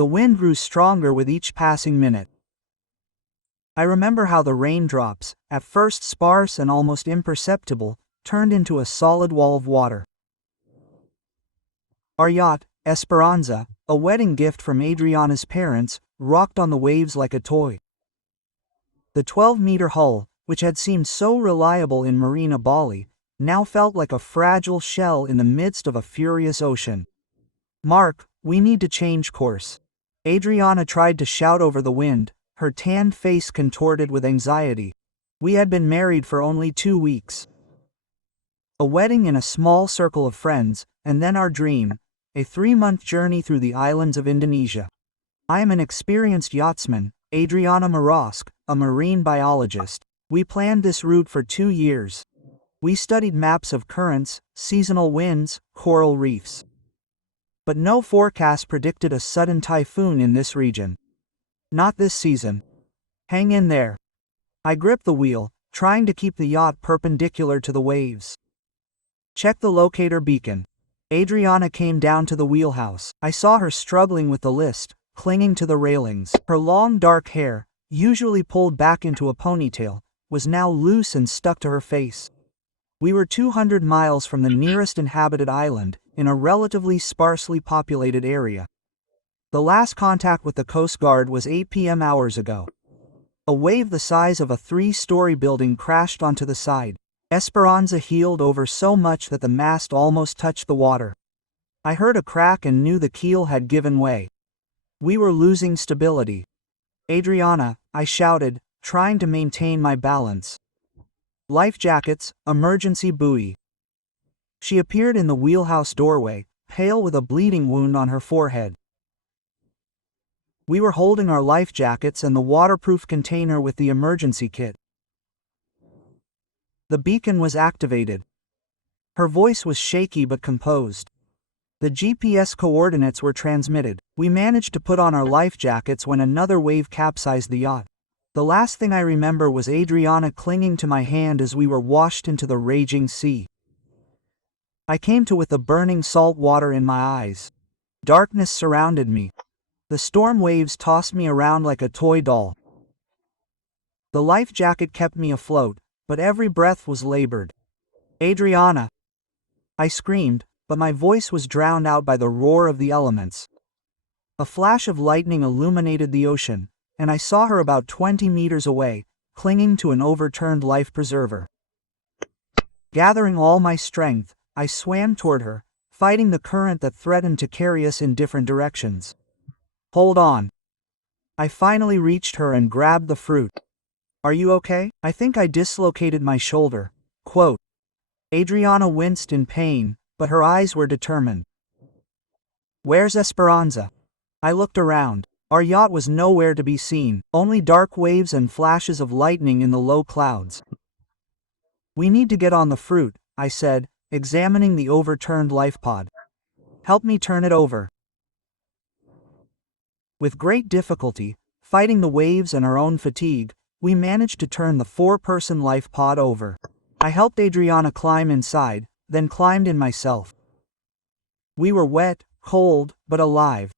The wind grew stronger with each passing minute. I remember how the raindrops, at first sparse and almost imperceptible, turned into a solid wall of water. Our yacht, Esperanza, a wedding gift from Adriana's parents, rocked on the waves like a toy. The 12-meter hull, which had seemed so reliable in Marina Bali, now felt like a fragile shell in the midst of a furious ocean. "Mark, we need to change course." Adriana tried to shout over the wind, her tanned face contorted with anxiety. We had been married for only 2 weeks. A wedding in a small circle of friends, and then our dream, a 3-month journey through the islands of Indonesia. I am an experienced yachtsman, Adriana Marosk, a marine biologist. We planned this route for 2 years. We studied maps of currents, seasonal winds, coral reefs. But no forecast predicted a sudden typhoon in this region. Not this season. Hang in there. I gripped the wheel, trying to keep the yacht perpendicular to the waves. Check the locator beacon. Adriana came down to the wheelhouse. I saw her struggling with the list, clinging to the railings. Her long dark hair, usually pulled back into a ponytail, was now loose and stuck to her face. We were 200 miles from the nearest inhabited island, in a relatively sparsely populated area. The last contact with the Coast Guard was 8 p.m. hours ago. A wave the size of a 3-story building crashed onto the side. Esperanza heeled over so much that the mast almost touched the water. I heard a crack and knew the keel had given way. We were losing stability. "Adriana," I shouted, trying to maintain my balance. "Life jackets, emergency buoy." She appeared in the wheelhouse doorway, pale with a bleeding wound on her forehead. We were holding our life jackets and the waterproof container with the emergency kit. The beacon was activated. Her voice was shaky but composed. The GPS coordinates were transmitted. We managed to put on our life jackets when another wave capsized the yacht. The last thing I remember was Adriana clinging to my hand as we were washed into the raging sea. I came to with the burning salt water in my eyes. Darkness surrounded me. The storm waves tossed me around like a toy doll. The life jacket kept me afloat, but every breath was labored. "Adriana!" I screamed, but my voice was drowned out by the roar of the elements. A flash of lightning illuminated the ocean, and I saw her about 20 meters away, clinging to an overturned life preserver. Gathering all my strength, I swam toward her, fighting the current that threatened to carry us in different directions. "Hold on." I finally reached her and grabbed the fruit. "Are you okay?" "I think I dislocated my shoulder." Quote. Adriana winced in pain, but her eyes were determined. "Where's Esperanza?" I looked around. Our yacht was nowhere to be seen, only dark waves and flashes of lightning in the low clouds. "We need to get on the fruit," I said, examining the overturned life pod. "Help me turn it over." With great difficulty, fighting the waves and our own fatigue, we managed to turn the 4-person life pod over. I helped Adriana climb inside, then climbed in myself. We were wet, cold, but alive.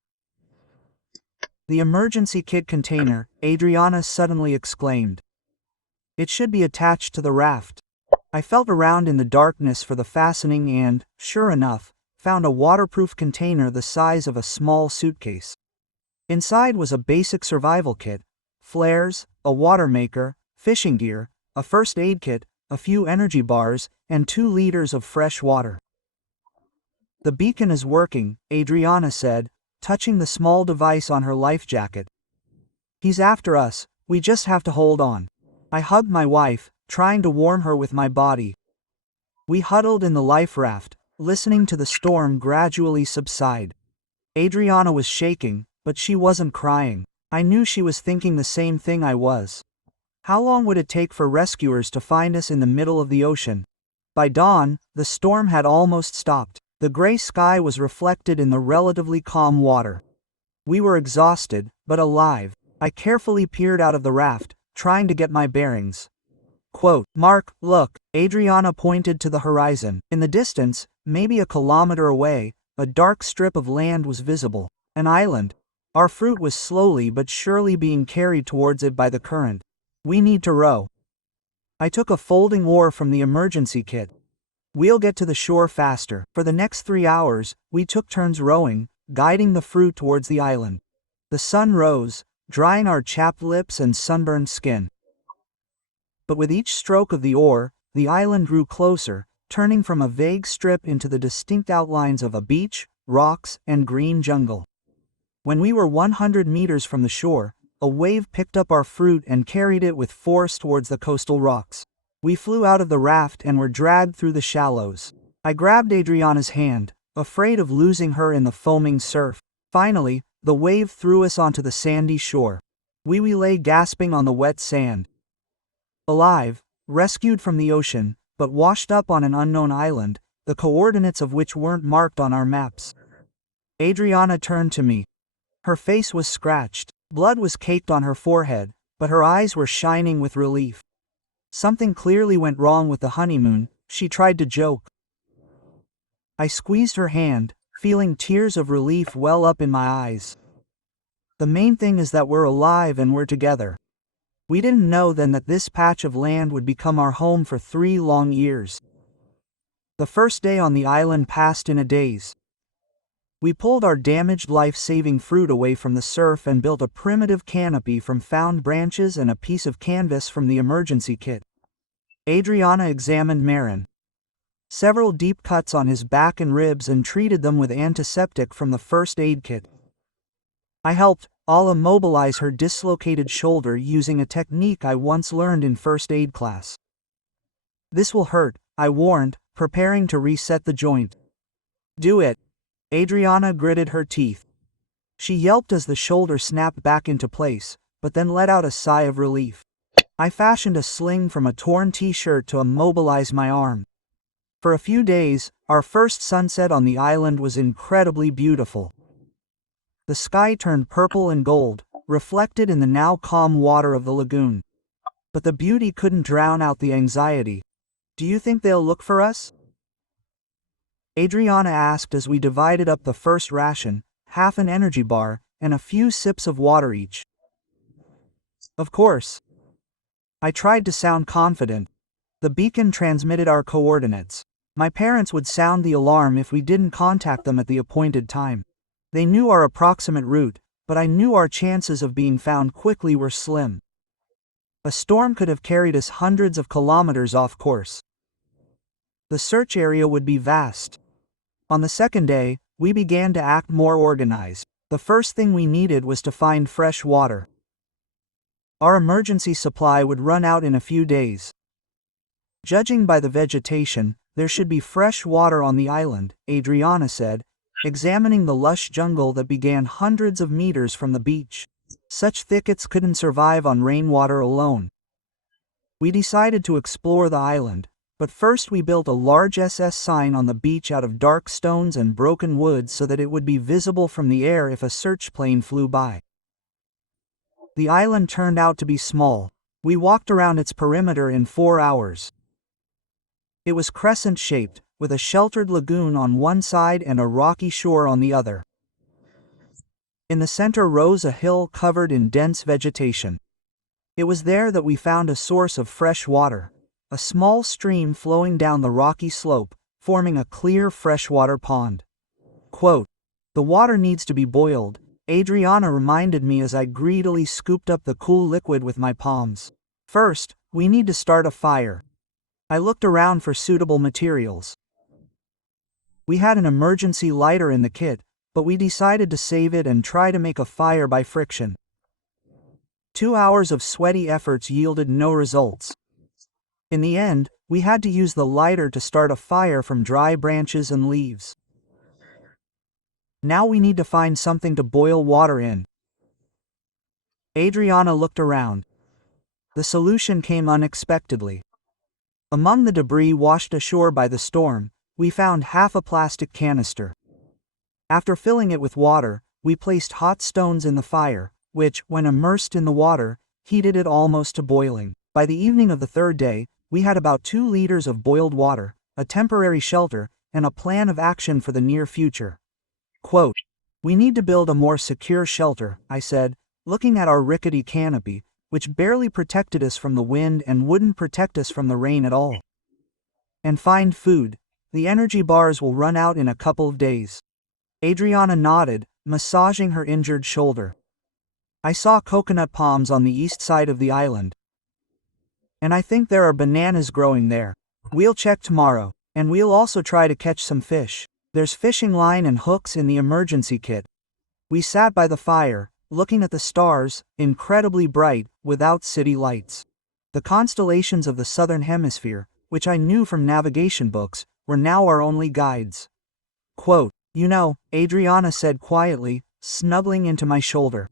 "The emergency kit container," Adriana suddenly exclaimed. "It should be attached to the raft." I felt around in the darkness for the fastening and, sure enough, found a waterproof container the size of a small suitcase. Inside was a basic survival kit: flares, a water maker, fishing gear, a first aid kit, a few energy bars, and 2 liters of fresh water. "The beacon is working," Adriana said, touching the small device on her life jacket. "He's after us, we just have to hold on." I hugged my wife, trying to warm her with my body. We huddled in the life raft, listening to the storm gradually subside. Adriana was shaking, but she wasn't crying. I knew she was thinking the same thing I was. How long would it take for rescuers to find us in the middle of the ocean? By dawn, the storm had almost stopped. The gray sky was reflected in the relatively calm water. We were exhausted, but alive. I carefully peered out of the raft, trying to get my bearings. Quote, "Mark, look." Adriana pointed to the horizon. In the distance, maybe a kilometer away, a dark strip of land was visible. An island. Our fruit was slowly but surely being carried towards it by the current. We need to row. I took a folding oar from the emergency kit. We'll get to the shore faster. For the next 3 hours, we took turns rowing, guiding the fruit towards the island. The sun rose, drying our chapped lips and sunburned skin. But with each stroke of the oar, the island grew closer, turning from a vague strip into the distinct outlines of a beach, rocks, and green jungle. When we were 100 meters from the shore, a wave picked up our fruit and carried it with force towards the coastal rocks. We flew out of the raft and were dragged through the shallows. I grabbed Adriana's hand, afraid of losing her in the foaming surf. Finally, the wave threw us onto the sandy shore. We lay gasping on the wet sand. Alive, rescued from the ocean, but washed up on an unknown island, the coordinates of which weren't marked on our maps. Adriana turned to me. Her face was scratched, blood was caked on her forehead, but her eyes were shining with relief. Something clearly went wrong with the honeymoon, she tried to joke. I squeezed her hand, feeling tears of relief well up in my eyes. The main thing is that we're alive and we're together. We didn't know then that this patch of land would become our home for 3 long years. The first day on the island passed in a daze. We pulled our damaged life-saving fruit away from the surf and built a primitive canopy from found branches and a piece of canvas from the emergency kit. Adriana examined Marin. Several deep cuts on his back and ribs and treated them with antiseptic from the first aid kit. I helped Ala mobilize her dislocated shoulder using a technique I once learned in first aid class. This will hurt, I warned, preparing to reset the joint. Do it. Adriana gritted her teeth. She yelped as the shoulder snapped back into place, but then let out a sigh of relief. I fashioned a sling from a torn t-shirt to immobilize my arm. For a few days, our first sunset on the island was incredibly beautiful. The sky turned purple and gold, reflected in the now calm water of the lagoon. But the beauty couldn't drown out the anxiety. Do you think they'll look for us? Adriana asked as we divided up the first ration, half an energy bar, and a few sips of water each. Of course. I tried to sound confident. The beacon transmitted our coordinates. My parents would sound the alarm if we didn't contact them at the appointed time. They knew our approximate route, but I knew our chances of being found quickly were slim. A storm could have carried us hundreds of kilometers off course. The search area would be vast. On the second day, we began to act more organized. The first thing we needed was to find fresh water. Our emergency supply would run out in a few days. Judging by the vegetation, there should be fresh water on the island, Adriana said, examining the lush jungle that began hundreds of meters from the beach. Such thickets couldn't survive on rainwater alone. We decided to explore the island, but first we built a large SS sign on the beach out of dark stones and broken wood so that it would be visible from the air if a search plane flew by. The island turned out to be small. We walked around its perimeter in 4 hours. It was crescent-shaped, with a sheltered lagoon on one side and a rocky shore on the other. In the center rose a hill covered in dense vegetation. It was there that we found a source of fresh water, a small stream flowing down the rocky slope, forming a clear freshwater pond. Quote, "The water needs to be boiled," Adriana reminded me as I greedily scooped up the cool liquid with my palms. "First, we need to start a fire." I looked around for suitable materials. We had an emergency lighter in the kit, but we decided to save it and try to make a fire by friction. 2 hours of sweaty efforts yielded no results. In the end, we had to use the lighter to start a fire from dry branches and leaves. Now we need to find something to boil water in. Adriana looked around. The solution came unexpectedly. Among the debris washed ashore by the storm, we found half a plastic canister. After filling it with water, we placed hot stones in the fire, which, when immersed in the water, heated it almost to boiling. By the evening of the third day, we had about 2 liters of boiled water, a temporary shelter, and a plan of action for the near future. Quote, We need to build a more secure shelter, I said, looking at our rickety canopy, which barely protected us from the wind and wouldn't protect us from the rain at all. And find food. The energy bars will run out in a couple of days. Adriana nodded, massaging her injured shoulder. I saw coconut palms on the east side of the island. And I think there are bananas growing there. We'll check tomorrow, and we'll also try to catch some fish. There's fishing line and hooks in the emergency kit. We sat by the fire, looking at the stars, incredibly bright, without city lights. The constellations of the southern hemisphere, which I knew from navigation books, were now our only guides. Quote, "You know," Adriana said quietly, snuggling into my shoulder.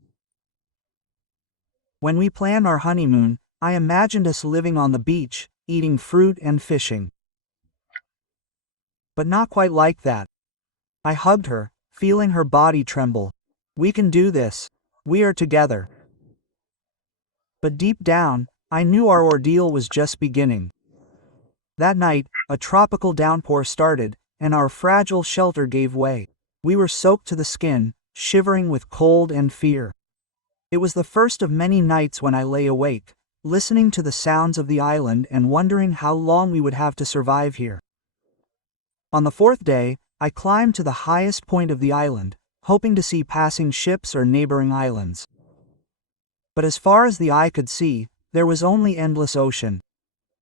"When we planned our honeymoon, I imagined us living on the beach, eating fruit and fishing. But not quite like that." I hugged her, feeling her body tremble. "We can do this. We are together." But deep down, I knew our ordeal was just beginning. That night, a tropical downpour started, and our fragile shelter gave way. We were soaked to the skin, shivering with cold and fear. It was the first of many nights when I lay awake, listening to the sounds of the island and wondering how long we would have to survive here. On the fourth day, I climbed to the highest point of the island, hoping to see passing ships or neighboring islands. But as far as the eye could see, there was only endless ocean.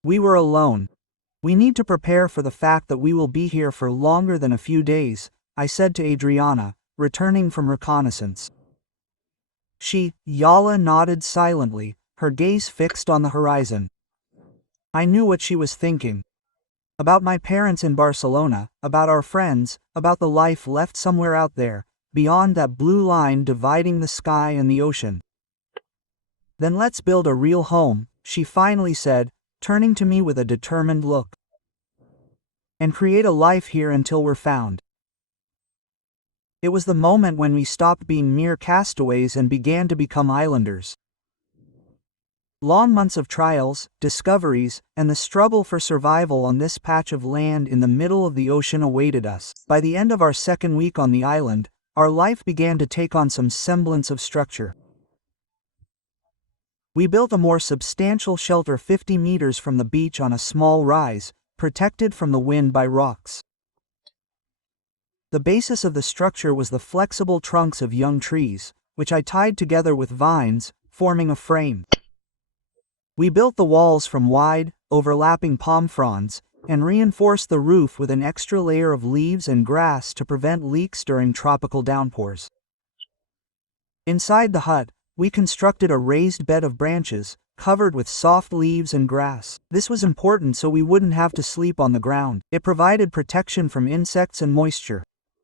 We were alone. "We need to prepare for the fact that we will be here for longer than a few days," I said to Adriana, returning from reconnaissance. Yala nodded silently, her gaze fixed on the horizon. I knew what she was thinking. About my parents in Barcelona, about our friends, about the life left somewhere out there, beyond that blue line dividing the sky and the ocean. "Then let's build a real home," she finally said, turning to me with a determined look. "And create a life here until we're found." It was the moment when we stopped being mere castaways and began to become islanders. Long months of trials, discoveries, and the struggle for survival on this patch of land in the middle of the ocean awaited us. By the end of our second week on the island, our life began to take on some semblance of structure. We built a more substantial shelter 50 meters from the beach on a small rise, protected from the wind by rocks. The basis of the structure was the flexible trunks of young trees, which I tied together with vines, forming a frame. We built the walls from wide, overlapping palm fronds, and reinforced the roof with an extra layer of leaves and grass to prevent leaks during tropical downpours. Inside the hut, we constructed a raised bed of branches, covered with soft leaves and grass. This was important so we wouldn't have to sleep on the ground. It provided protection from insects and moisture.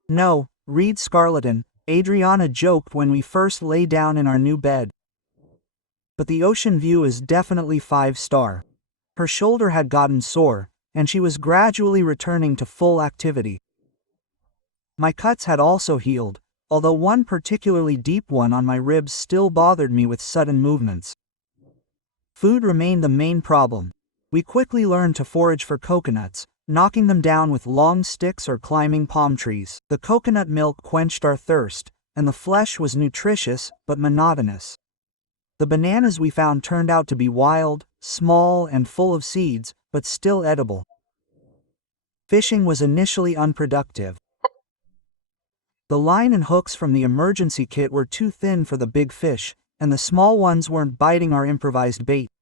"No, read Scarleton," Adriana joked when we first lay down in our new bed. "But the ocean view is definitely 5-star. Her shoulder had gotten sore, and she was gradually returning to full activity. My cuts had also healed, although one particularly deep one on my ribs still bothered me with sudden movements. Food remained the main problem. We quickly learned to forage for coconuts, knocking them down with long sticks or climbing palm trees. The coconut milk quenched our thirst, and the flesh was nutritious but monotonous. The bananas we found turned out to be wild, small, and full of seeds, but still edible. Fishing was initially unproductive. The line and hooks from the emergency kit were too thin for the big fish, and the small ones weren't biting our improvised bait.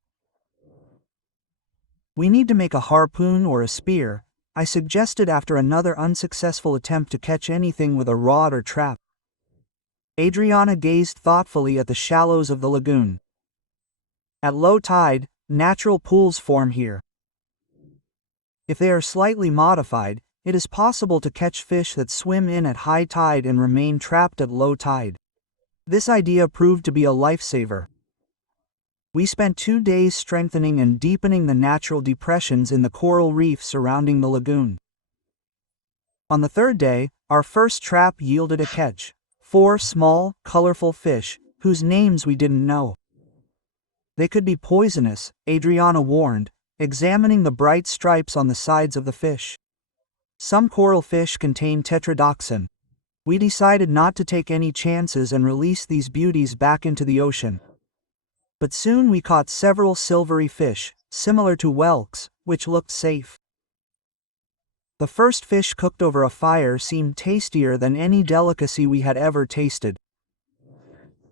"We need to make a harpoon or a spear," I suggested after another unsuccessful attempt to catch anything with a rod or trap. Adriana gazed thoughtfully at the shallows of the lagoon. "At low tide, natural pools form here. If they are slightly modified, it is possible to catch fish that swim in at high tide and remain trapped at low tide." This idea proved to be a lifesaver. We spent 2 days strengthening and deepening the natural depressions in the coral reef surrounding the lagoon. On the third day, our first trap yielded a catch: 4 small, colorful fish, whose names we didn't know. "They could be poisonous," Adriana warned, examining the bright stripes on the sides of the fish. "Some coral fish contain tetrodotoxin." We decided not to take any chances and release these beauties back into the ocean. But soon we caught several silvery fish, similar to whelks, which looked safe. The first fish cooked over a fire seemed tastier than any delicacy we had ever tasted.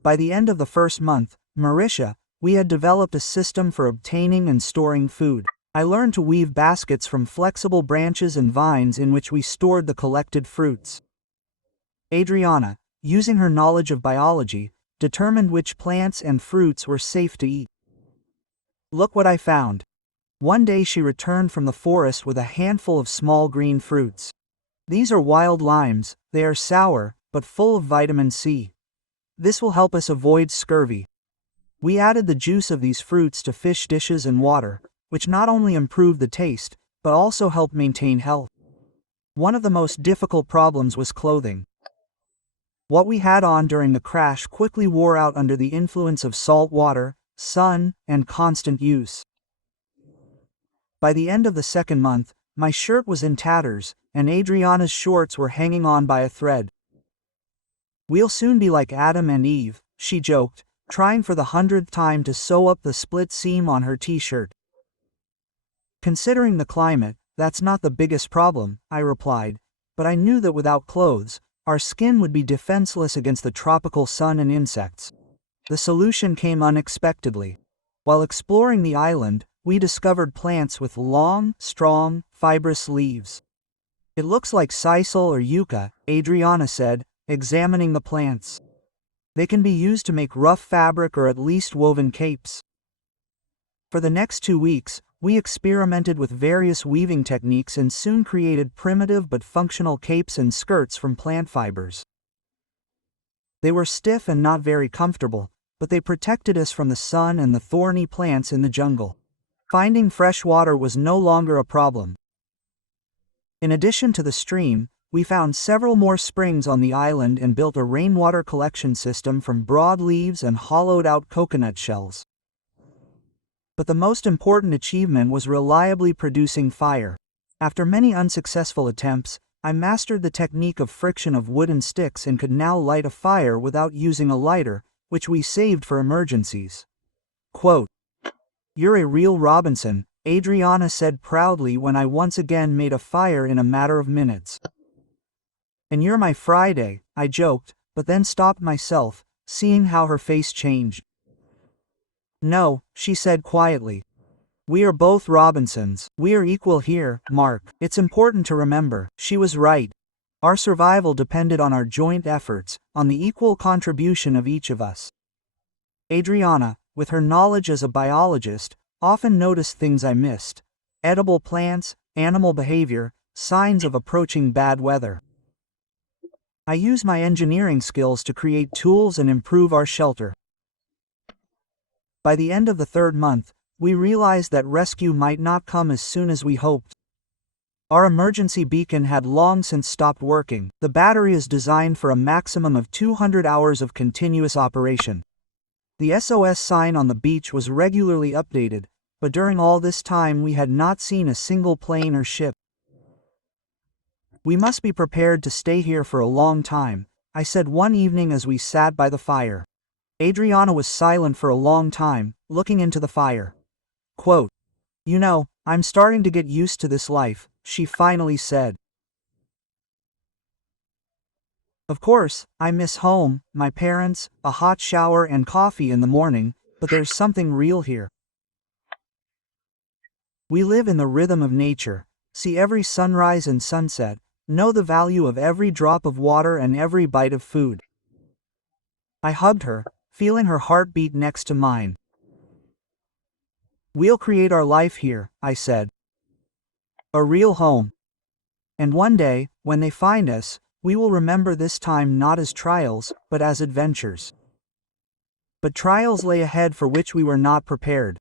By the end of the first month, Marisha, we had developed a system for obtaining and storing food. I learned to weave baskets from flexible branches and vines in which we stored the collected fruits. Adriana, using her knowledge of biology, determined which plants and fruits were safe to eat. Look what I found. One day she returned from the forest with a handful of small green fruits. These are wild limes. They are sour, but full of vitamin C. This will help us avoid scurvy. We added the juice of these fruits to fish dishes and water, which not only improved the taste, but also helped maintain health. One of the most difficult problems was clothing. What we had on during the crash quickly wore out under the influence of salt water, sun, and constant use. By the end of the second month, my shirt was in tatters, and Adriana's shorts were hanging on by a thread. "We'll soon be like Adam and Eve," she joked, trying for the 100th time to sew up the split seam on her t-shirt. "Considering the climate, that's not the biggest problem," I replied, but I knew that without clothes, our skin would be defenseless against the tropical sun and insects. The solution came unexpectedly. While exploring the island, we discovered plants with long, strong, fibrous leaves. "It looks like sisal or yucca," Adriana said, examining the plants. "They can be used to make rough fabric or at least woven capes." For the next 2 weeks, we experimented with various weaving techniques and soon created primitive but functional capes and skirts from plant fibers. They were stiff and not very comfortable, but they protected us from the sun and the thorny plants in the jungle. Finding fresh water was no longer a problem. In addition to the stream, we found several more springs on the island and built a rainwater collection system from broad leaves and hollowed-out coconut shells. But the most important achievement was reliably producing fire. After many unsuccessful attempts, I mastered the technique of friction of wooden sticks and could now light a fire without using a lighter, which we saved for emergencies. Quote, "You're a real Robinson," Adriana said proudly when I once again made a fire in a matter of minutes. "And you're my Friday," I joked, but then stopped myself, seeing how her face changed. "No," she said quietly. "We are both Robinsons. We are equal here, Mark. It's important to remember." She was right. Our survival depended on our joint efforts, on the equal contribution of each of us. Adriana, with her knowledge as a biologist, often noticed things I missed: edible plants, animal behavior, signs of approaching bad weather. I used my engineering skills to create tools and improve our shelter. By the end of the third month, we realized that rescue might not come as soon as we hoped. Our emergency beacon had long since stopped working. The battery is designed for a maximum of 200 hours of continuous operation. The SOS sign on the beach was regularly updated, but during all this time we had not seen a single plane or ship. "We must be prepared to stay here for a long time," I said one evening as we sat by the fire. Adriana was silent for a long time, looking into the fire. Quote, "You know, I'm starting to get used to this life," she finally said. "Of course, I miss home, my parents, a hot shower and coffee in the morning, but there's something real here. We live in the rhythm of nature, see every sunrise and sunset, know the value of every drop of water and every bite of food." I hugged her, feeling her heartbeat next to mine. "We'll create our life here," I said. "A real home. And one day, when they find us, we will remember this time not as trials, but as adventures." But trials lay ahead for which we were not prepared.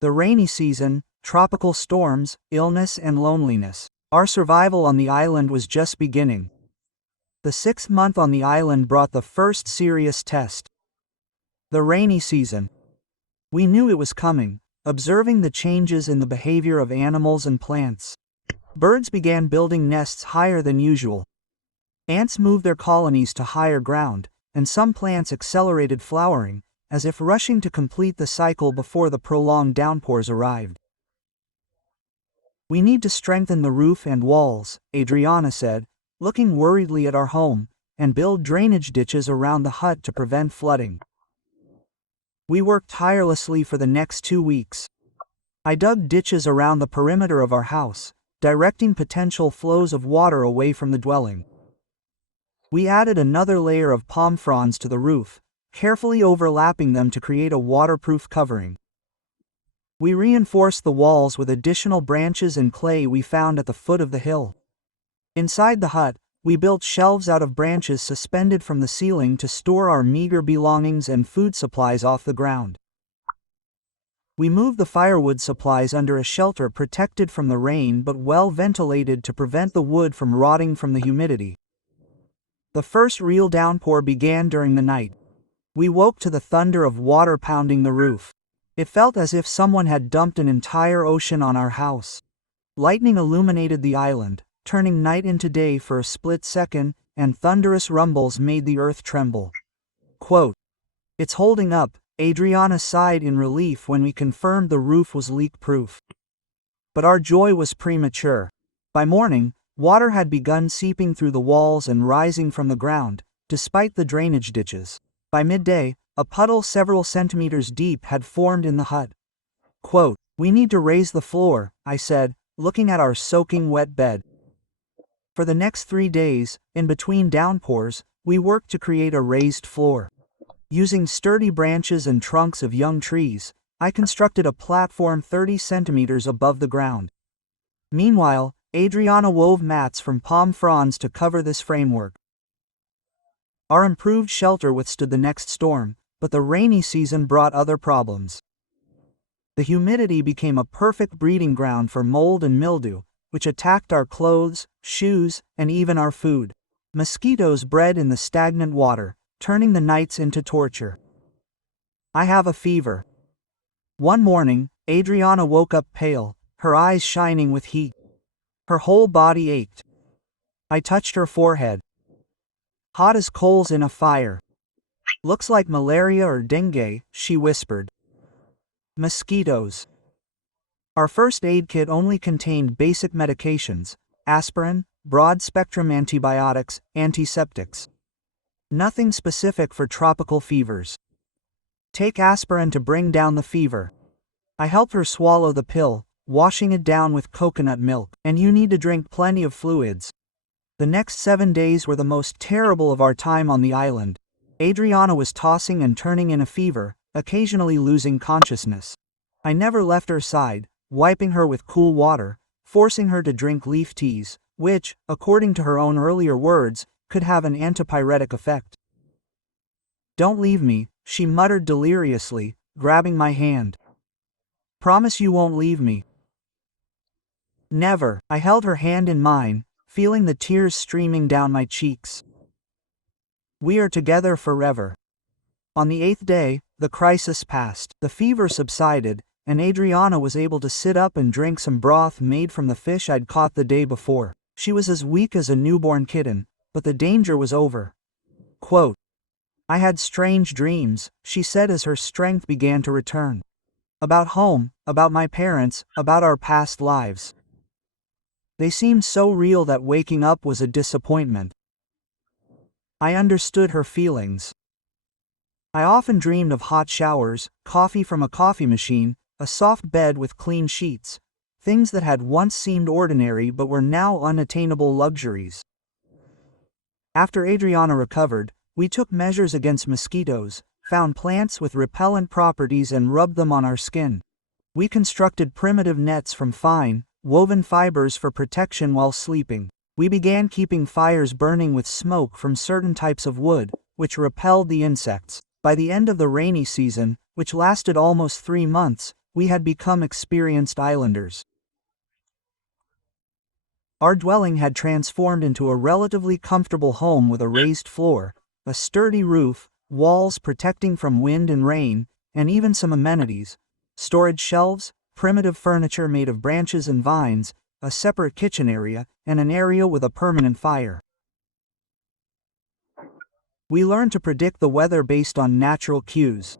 The rainy season, tropical storms, illness and loneliness. Our survival on the island was just beginning. The 6th month on the island brought the first serious test. The rainy season. We knew it was coming, observing the changes in the behavior of animals and plants. Birds began building nests higher than usual. Ants moved their colonies to higher ground, and some plants accelerated flowering, as if rushing to complete the cycle before the prolonged downpours arrived. "We need to strengthen the roof and walls," Adriana said, looking worriedly at our home, "and build drainage ditches around the hut to prevent flooding." We worked tirelessly for the next 2 weeks. I dug ditches around the perimeter of our house, directing potential flows of water away from the dwelling. We added another layer of palm fronds to the roof, carefully overlapping them to create a waterproof covering. We reinforced the walls with additional branches and clay we found at the foot of the hill. Inside the hut, we built shelves out of branches suspended from the ceiling to store our meager belongings and food supplies off the ground. We moved the firewood supplies under a shelter protected from the rain but well ventilated to prevent the wood from rotting from the humidity. The first real downpour began during the night. We woke to the thunder of water pounding the roof. It felt as if someone had dumped an entire ocean on our house. Lightning illuminated the island, turning night into day for a split second, and thunderous rumbles made the earth tremble. Quote, "It's holding up," Adriana sighed in relief when we confirmed the roof was leak-proof. But our joy was premature. By morning, water had begun seeping through the walls and rising from the ground, despite the drainage ditches. By midday, a puddle several centimeters deep had formed in the hut. Quote, "We need to raise the floor," I said, looking at our soaking wet bed. For the next 3 days, in between downpours, we worked to create a raised floor. Using sturdy branches and trunks of young trees, I constructed a platform 30 centimeters above the ground. Meanwhile, Adriana wove mats from palm fronds to cover this framework. Our improved shelter withstood the next storm, but the rainy season brought other problems. The humidity became a perfect breeding ground for mold and mildew, which attacked our clothes, shoes, and even our food. Mosquitoes bred in the stagnant water, turning the nights into torture. "I have a fever." One morning, Adriana woke up pale, her eyes shining with heat. Her whole body ached. I touched her forehead. "Hot as coals in a fire." "Looks like malaria or dengue," she whispered. Mosquitoes. Our first aid kit only contained basic medications: aspirin, broad-spectrum antibiotics, antiseptics. Nothing specific for tropical fevers. "Take aspirin to bring down the fever." I helped her swallow the pill, washing it down with coconut milk. "And you need to drink plenty of fluids." The next 7 days were the most terrible of our time on the island. Adriana was tossing and turning in a fever, occasionally losing consciousness. I never left her side, wiping her with cool water, forcing her to drink leaf teas, which, according to her own earlier words, could have an antipyretic effect. "Don't leave me," she muttered deliriously, grabbing my hand. "Promise you won't leave me." "Never." I held her hand in mine, feeling the tears streaming down my cheeks. "We are together forever." On the 8th day, the crisis passed. The fever subsided, and Adriana was able to sit up and drink some broth made from the fish I'd caught the day before. She was as weak as a newborn kitten, but the danger was over. Quote, "I had strange dreams," she said as her strength began to return. "About home, about my parents, about our past lives. They seemed so real that waking up was a disappointment." I understood her feelings. I often dreamed of hot showers, coffee from a coffee machine, a soft bed with clean sheets, things that had once seemed ordinary but were now unattainable luxuries. After Adriana recovered, we took measures against mosquitoes, found plants with repellent properties and rubbed them on our skin. We constructed primitive nets from fine, woven fibers for protection while sleeping. We began keeping fires burning with smoke from certain types of wood, which repelled the insects. By the end of the rainy season, which lasted almost 3 months, we had become experienced islanders. Our dwelling had transformed into a relatively comfortable home with a raised floor, a sturdy roof, walls protecting from wind and rain, and even some amenities: storage shelves, primitive furniture made of branches and vines, a separate kitchen area, and an area with a permanent fire. We learned to predict the weather based on natural cues.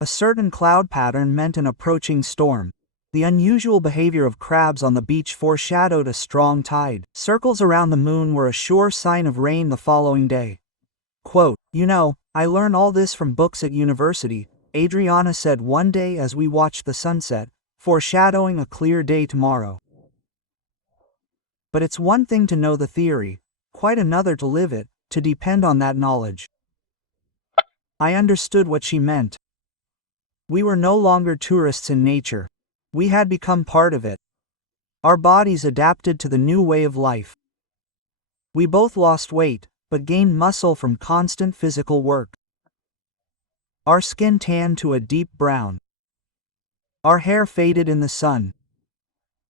A certain cloud pattern meant an approaching storm. The unusual behavior of crabs on the beach foreshadowed a strong tide. Circles around the moon were a sure sign of rain the following day. Quote, "You know, I learn all this from books at university," Adriana said one day as we watched the sunset, foreshadowing a clear day tomorrow. But it's one thing to know the theory, quite another to live it, to depend on that knowledge. I understood what she meant. We were no longer tourists in nature. We had become part of it. Our bodies adapted to the new way of life. We both lost weight, but gained muscle from constant physical work. Our skin tanned to a deep brown. Our hair faded in the sun.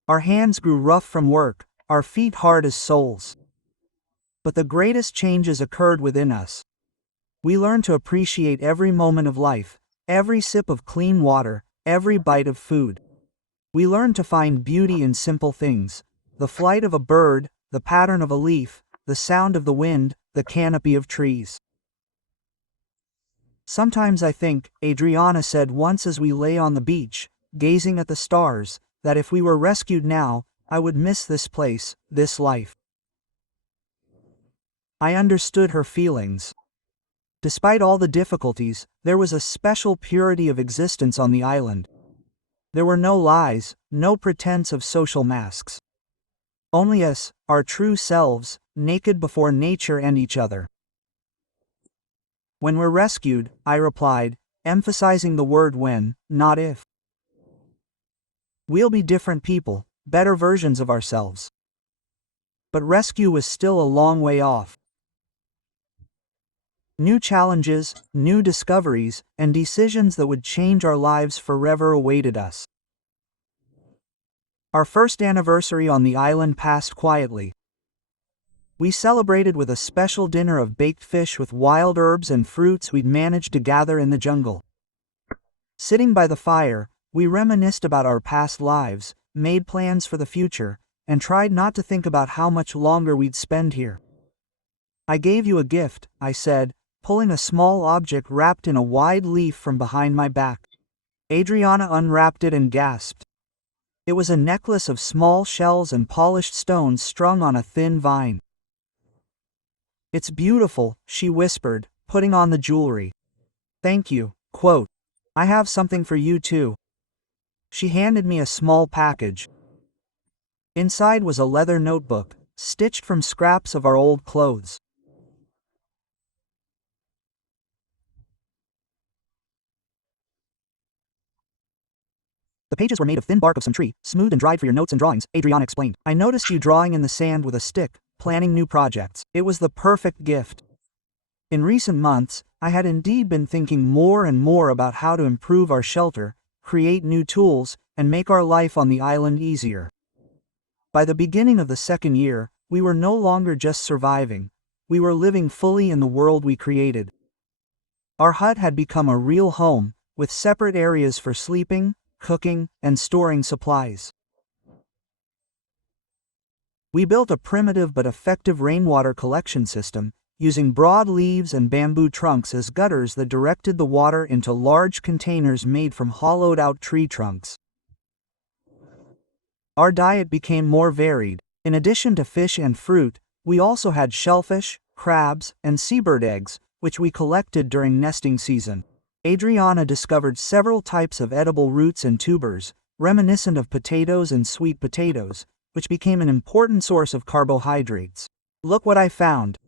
Our hands grew rough from work, our feet hard as soles. But the greatest changes occurred within us. We learned to appreciate every moment of life, every sip of clean water, every bite of food. We learned to find beauty in simple things: the flight of a bird, the pattern of a leaf, the sound of the wind, the canopy of trees. "Sometimes I think," Adriana said once as we lay on the beach, gazing at the stars, "that if we were rescued now, I would miss this place, this life." I understood her feelings. Despite all the difficulties, there was a special purity of existence on the island. There were no lies, no pretense of social masks. Only us, our true selves, naked before nature and each other. "When we're rescued," I replied, emphasizing the word when, not if. "We'll be different people, better versions of ourselves." But rescue was still a long way off. New challenges, new discoveries, and decisions that would change our lives forever awaited us. Our first anniversary on the island passed quietly. We celebrated with a special dinner of baked fish with wild herbs and fruits we'd managed to gather in the jungle. Sitting by the fire, we reminisced about our past lives, made plans for the future, and tried not to think about how much longer we'd spend here. "I gave you a gift," I said, pulling a small object wrapped in a wide leaf from behind my back. Adriana unwrapped it and gasped. It was a necklace of small shells and polished stones strung on a thin vine. "It's beautiful," she whispered, putting on the jewelry. "Thank you." Quote, "I have something for you too." She handed me a small package. Inside was a leather notebook, stitched from scraps of our old clothes. "The pages were made of thin bark of some tree, smooth and dried for your notes and drawings," Adriana explained. "I noticed you drawing in the sand with a stick, planning new projects. It was the perfect gift." In recent months, I had indeed been thinking more and more about how to improve our shelter, create new tools, and make our life on the island easier. By the beginning of the second year, we were no longer just surviving. We were living fully in the world we created. Our hut had become a real home, with separate areas for sleeping, cooking, and storing supplies. We built a primitive but effective rainwater collection system, using broad leaves and bamboo trunks as gutters that directed the water into large containers made from hollowed-out tree trunks. Our diet became more varied. In addition to fish and fruit, we also had shellfish, crabs, and seabird eggs, which we collected during nesting season. Adriana discovered several types of edible roots and tubers, reminiscent of potatoes and sweet potatoes, which became an important source of carbohydrates. "Look what I found."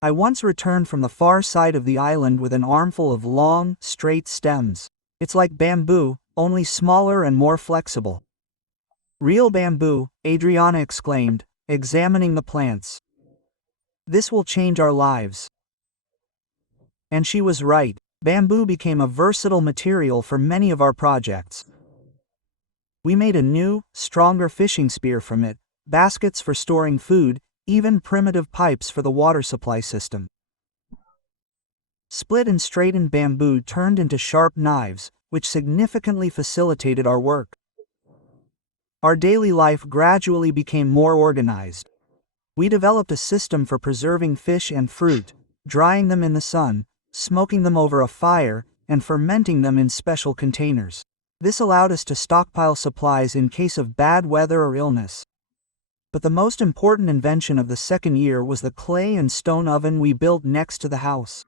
I once returned from the far side of the island with an armful of long, straight stems. "It's like bamboo, only smaller and more flexible." "Real bamboo," Adriana exclaimed, examining the plants. "This will change our lives." And she was right. Bamboo became a versatile material for many of our projects. We made a new, stronger fishing spear from it, baskets for storing food, even primitive pipes for the water supply system. Split and straightened bamboo turned into sharp knives, which significantly facilitated our work. Our daily life gradually became more organized. We developed a system for preserving fish and fruit, drying them in the sun, smoking them over a fire, and fermenting them in special containers. This allowed us to stockpile supplies in case of bad weather or illness. But the most important invention of the second year was the clay and stone oven we built next to the house.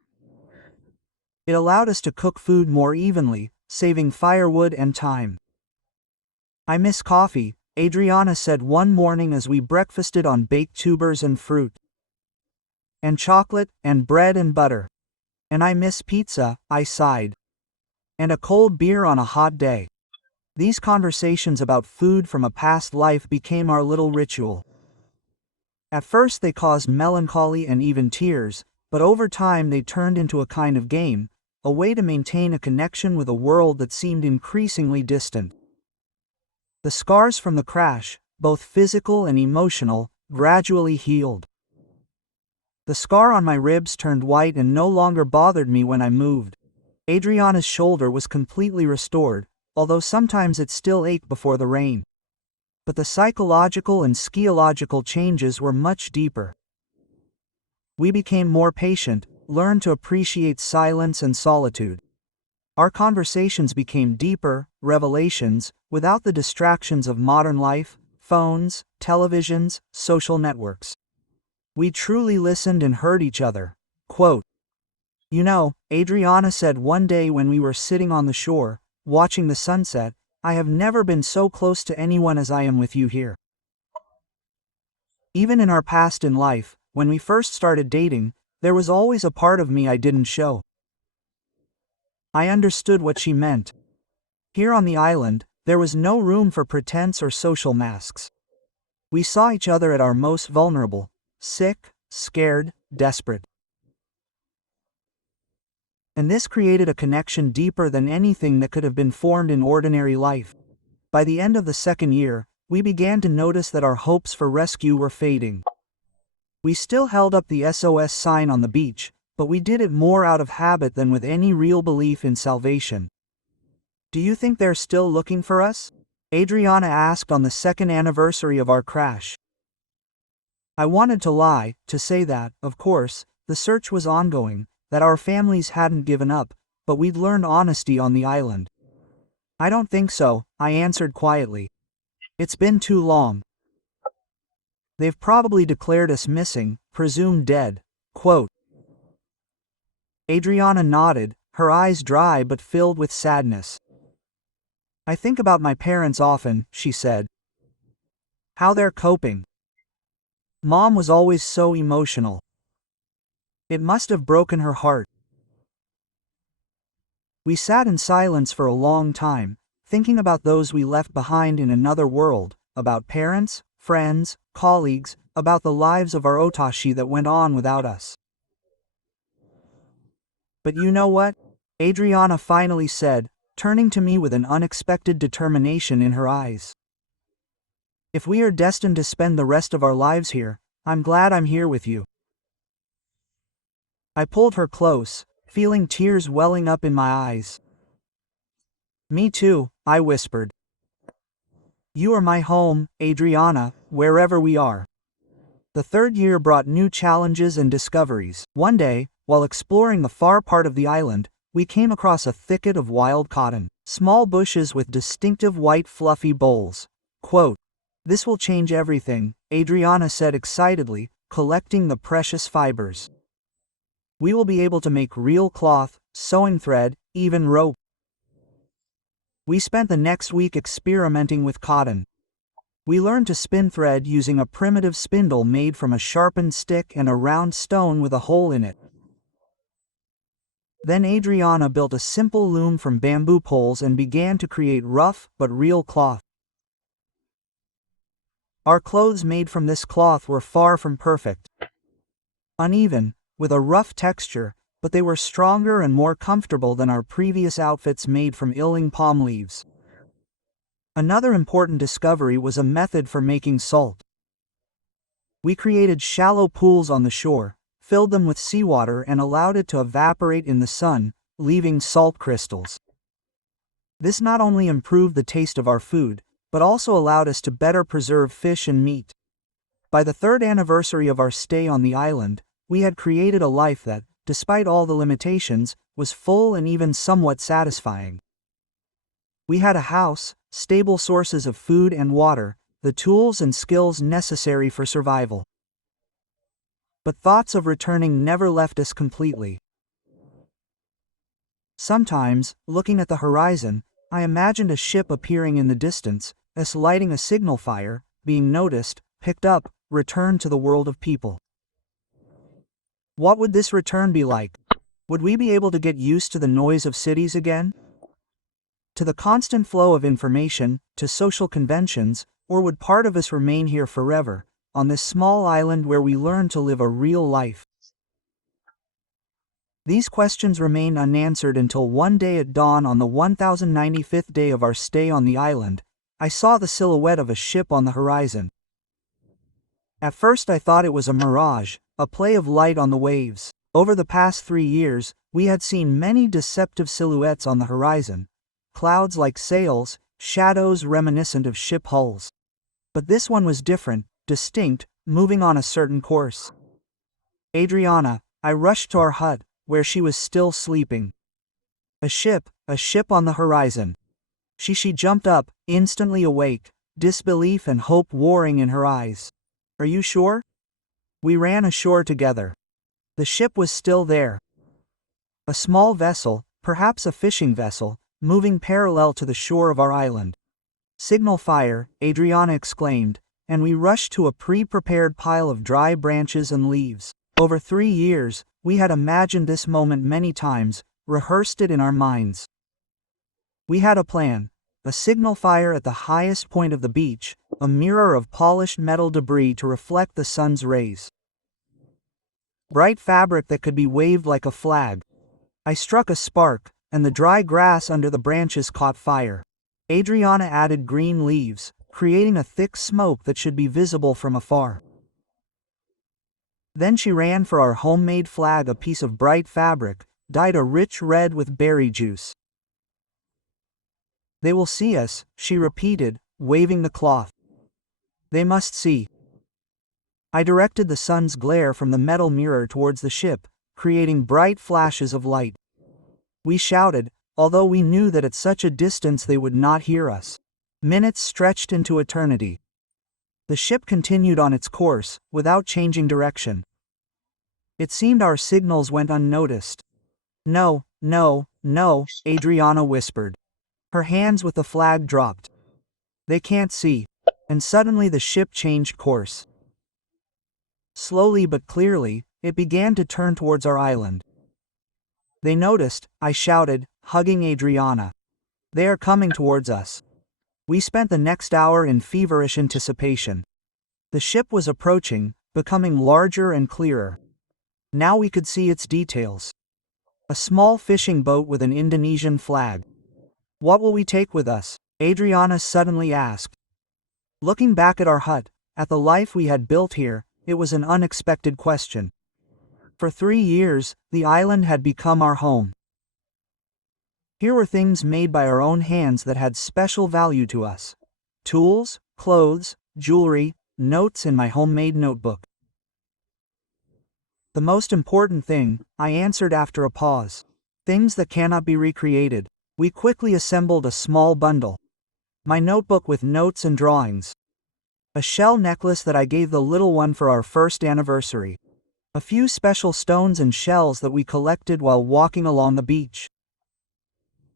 It allowed us to cook food more evenly, saving firewood and time. "I miss coffee," Adriana said one morning as we breakfasted on baked tubers and fruit. "And chocolate, and bread and butter. And I miss pizza," I sighed. "And a cold beer on a hot day." These conversations about food from a past life became our little ritual. At first they caused melancholy and even tears, but over time they turned into a kind of game, a way to maintain a connection with a world that seemed increasingly distant. The scars from the crash, both physical and emotional, gradually healed. The scar on my ribs turned white and no longer bothered me when I moved. Adriana's shoulder was completely restored, although sometimes it still ached before the rain. But the psychological and skiological changes were much deeper. We became more patient, learned to appreciate silence and solitude. Our conversations became deeper, revelations, without the distractions of modern life, phones, televisions, social networks. We truly listened and heard each other. Quote, "You know," Adriana said one day when we were sitting on the shore, watching the sunset, "I have never been so close to anyone as I am with you here." Even in our past in life, when we first started dating, there was always a part of me I didn't show. I understood what she meant. Here on the island, there was no room for pretense or social masks. We saw each other at our most vulnerable, sick, scared, desperate. And this created a connection deeper than anything that could have been formed in ordinary life. By the end of the second year, we began to notice that our hopes for rescue were fading. We still held up the SOS sign on the beach, but we did it more out of habit than with any real belief in salvation. "Do you think they're still looking for us?" Adriana asked on the second anniversary of our crash. I wanted to lie, to say that, of course, the search was ongoing, that our families hadn't given up, but we'd learned honesty on the island. "I don't think so," I answered quietly. "It's been too long. They've probably declared us missing, presumed dead." Quote. Adriana nodded, her eyes dry but filled with sadness. "I think about my parents often," she said. "How they're coping. Mom was always so emotional. It must have broken her heart." We sat in silence for a long time, thinking about those we left behind in another world, about parents, friends, colleagues, about the lives of our otashi that went on without us. "But you know what?" Adriana finally said, turning to me with an unexpected determination in her eyes. "If we are destined to spend the rest of our lives here, I'm glad I'm here with you." I pulled her close, feeling tears welling up in my eyes. "Me too," I whispered. "You are my home, Adriana, wherever we are." The third year brought new challenges and discoveries. One day, while exploring the far part of the island, we came across a thicket of wild cotton, small bushes with distinctive white fluffy bolls. Quote, "This will change everything," Adriana said excitedly, collecting the precious fibers. "We will be able to make real cloth, sewing thread, even rope." We spent the next week experimenting with cotton. We learned to spin thread using a primitive spindle made from a sharpened stick and a round stone with a hole in it. Then Adriana built a simple loom from bamboo poles and began to create rough but real cloth. Our clothes made from this cloth were far from perfect. Uneven, with a rough texture, but they were stronger and more comfortable than our previous outfits made from iling palm leaves. Another important discovery was a method for making salt. We created shallow pools on the shore, filled them with seawater and allowed it to evaporate in the sun, leaving salt crystals. This not only improved the taste of our food, but also allowed us to better preserve fish and meat. By the third anniversary of our stay on the island, we had created a life that, despite all the limitations, was full and even somewhat satisfying. We had a house, stable sources of food and water, the tools and skills necessary for survival. But thoughts of returning never left us completely. Sometimes, looking at the horizon, I imagined a ship appearing in the distance, us lighting a signal fire, being noticed, picked up, returned to the world of people. What would this return be like? Would we be able to get used to the noise of cities again? To the constant flow of information, to social conventions, or would part of us remain here forever, on this small island where we learn to live a real life? These questions remained unanswered until one day at dawn on the 1095th day of our stay on the island, I saw the silhouette of a ship on the horizon. At first I thought it was a mirage, a play of light on the waves. Over the past 3 years, we had seen many deceptive silhouettes on the horizon, clouds like sails, shadows reminiscent of ship hulls. But this one was different, distinct, moving on a certain course. Adriana, I rushed to our hut, where she was still sleeping. A ship on the horizon. She jumped up, instantly awake, disbelief and hope warring in her eyes. Are you sure? We ran ashore together. The ship was still there. A small vessel, perhaps a fishing vessel, moving parallel to the shore of our island. Signal fire, Adriana exclaimed, and we rushed to a pre-prepared pile of dry branches and leaves. Over 3 years, we had imagined this moment many times, rehearsed it in our minds. We had a plan, a signal fire at the highest point of the beach, a mirror of polished metal debris to reflect the sun's rays. Bright fabric that could be waved like a flag. I struck a spark, and the dry grass under the branches caught fire. Adriana added green leaves, creating a thick smoke that should be visible from afar. Then she ran for our homemade flag, a piece of bright fabric, dyed a rich red with berry juice. They will see us, she repeated, waving the cloth. They must see. I directed the sun's glare from the metal mirror towards the ship, creating bright flashes of light. We shouted, although we knew that at such a distance they would not hear us. Minutes stretched into eternity. The ship continued on its course, without changing direction. It seemed our signals went unnoticed. No, no, no, Adriana whispered. Her hands with the flag dropped. They can't see. And suddenly the ship changed course. Slowly but clearly, it began to turn towards our island. They noticed, I shouted, hugging Adriana. They are coming towards us. We spent the next hour in feverish anticipation. The ship was approaching, becoming larger and clearer. Now we could see its details. A small fishing boat with an Indonesian flag. What will we take with us? Adriana suddenly asked. Looking back at our hut, at the life we had built here, it was an unexpected question. For 3 years, the island had become our home. Here were things made by our own hands that had special value to us. Tools, clothes, jewelry, notes in my homemade notebook. The most important thing, I answered after a pause. Things that cannot be recreated. We quickly assembled a small bundle. My notebook with notes and drawings. A shell necklace that I gave the little one for our first anniversary. A few special stones and shells that we collected while walking along the beach.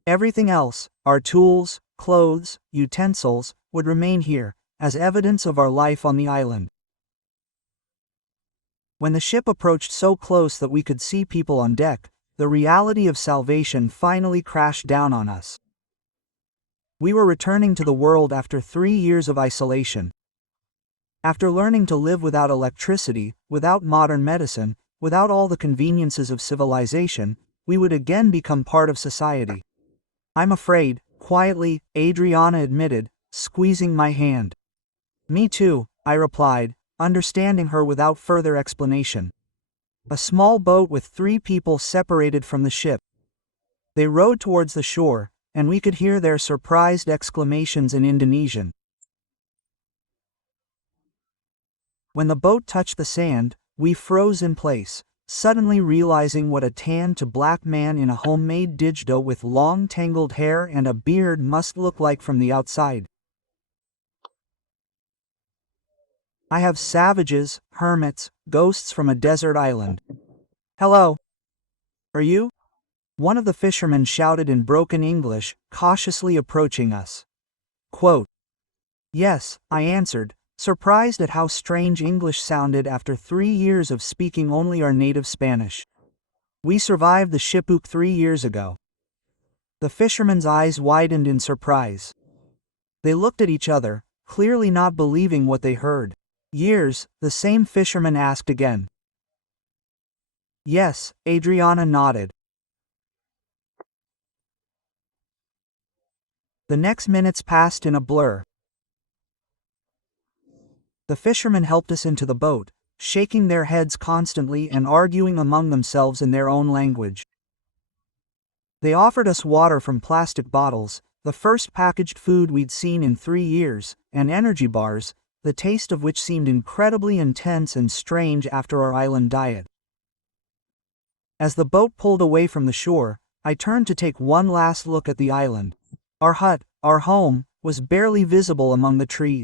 Everything else, our tools, clothes, utensils, would remain here, as evidence of our life on the island. When the ship approached so close that we could see people on deck, the reality of salvation finally crashed down on us. We were returning to the world after 3 years of isolation. After learning to live without electricity, without modern medicine, without all the conveniences of civilization, we would again become part of society. I'm afraid, quietly, Adriana admitted, squeezing my hand. Me too, I replied, understanding her without further explanation. A small boat with 3 people separated from the ship. They rowed towards the shore, and we could hear their surprised exclamations in Indonesian. When the boat touched the sand, we froze in place, suddenly realizing what a tan to black man in a homemade ģģdo with long tangled hair and a beard must look like from the outside. I have savages, hermits, ghosts from a desert island. Hello. Are you? One of the fishermen shouted in broken English, cautiously approaching us. Quote, "Yes," I answered, surprised at how strange English sounded after 3 years of speaking only our native Spanish. "We survived the shipwreck 3 years ago." The fisherman's eyes widened in surprise. They looked at each other, clearly not believing what they heard. "Years?" the same fisherman asked again. "Yes," Adriana nodded. The next minutes passed in a blur. The fishermen helped us into the boat, shaking their heads constantly and arguing among themselves in their own language. They offered us water from plastic bottles, the first packaged food we'd seen in 3 years, and energy bars, the taste of which seemed incredibly intense and strange after our island diet. As the boat pulled away from the shore, I turned to take one last look at the island. Our hut, our home, was barely visible among the trees.